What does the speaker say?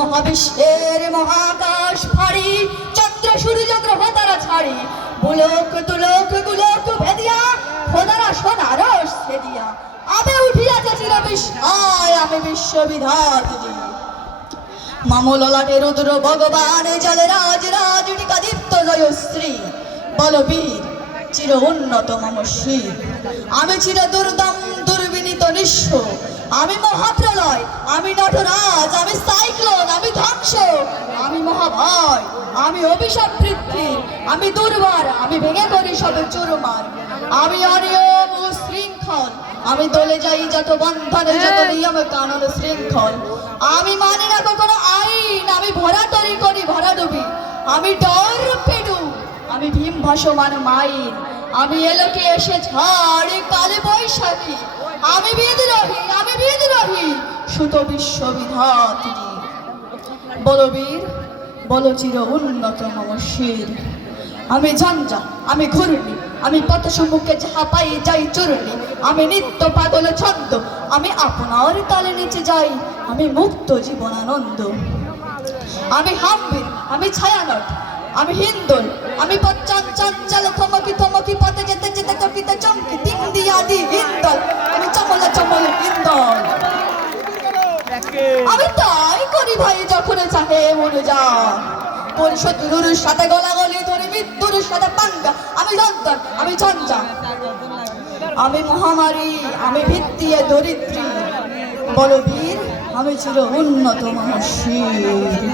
মহাবিশ্বের মহাকাশ ফাড়ি, চন্দ্র সূর্য গ্রহ তারা ছাড়ি, বুলোক তুলোক গুলোক ভেদিয়া খোদারা সোনারস সেদিয়া আবে উঠিয়াছে চির বিস্ময়, আমি বিশ্ববিধাত্রী। মামললাটে রুদ্র ভগবান জলে রাজ রাজটিকা দীপ্ত জয়শ্রী, বলবীর চির উন্নত মম শির। আমি চির দুর্দম দুর্বিনীত নিঃস্ব, আমি মহাপ্রলয়, আমি নটরাজ, আমি সাইক্লোন, আমি ধ্বংস, আমি মহাভয়, আমি অভিশাপ বৃদ্ধি, আমি দুর্বার, আমি ভেঙে করি সবে চুরমার। আমি অনিয়ম ও শৃঙ্খল, আমি দলে যাই যত বন্ধনে, যত নিয়ম কানুন শৃঙ্খল। আমি মানি না কখনো আইন, আমি ভরা তরি করি ভরা ডুবি, আমি ডর পেডু, আমি ভীম ভাসমান মাইন। আমি এলোকে এসে ঝড় কালে বৈশাখী, আমি বিদ্রোহী, আমি বিদ্রোহী সুত বিশ্ববিধাত্রী। বলবীর বলো চির উন্নত মম শির। আমি ঝঞ্ঝা, আমি ঘূর্ণি, আমি পথ সম্মুখে যাহা পাই যাই চূর্ণি, আমি নিত্য পাগল ছন্দ, আমি আপনার তালে নিচে যাই, আমি মুক্ত জীবনানন্দ। আমি হাম্বির, আমি ছায়ানট, আমি হিন্দোল, আমি চঞ্চল থমকি থমকি পথে যেতে যেতে চকিতে চমকি তিন দিয়া দি হিন্দল, আমি চমলা চমল হিন্দল। আমি তাই করি ভাই যখন চাহে মনে যা, কোন শত্রুর সাথে গলাগলি ধরে মৃত্যুর সাথে পাঙ্গা, আমি যন্ত্র, আমি ঝঞ্ঝা, আমি মহামারী, আমি ভিত্তিয়ে দরিদ্রী। বলবীর আমি চির উন্নত মম শির।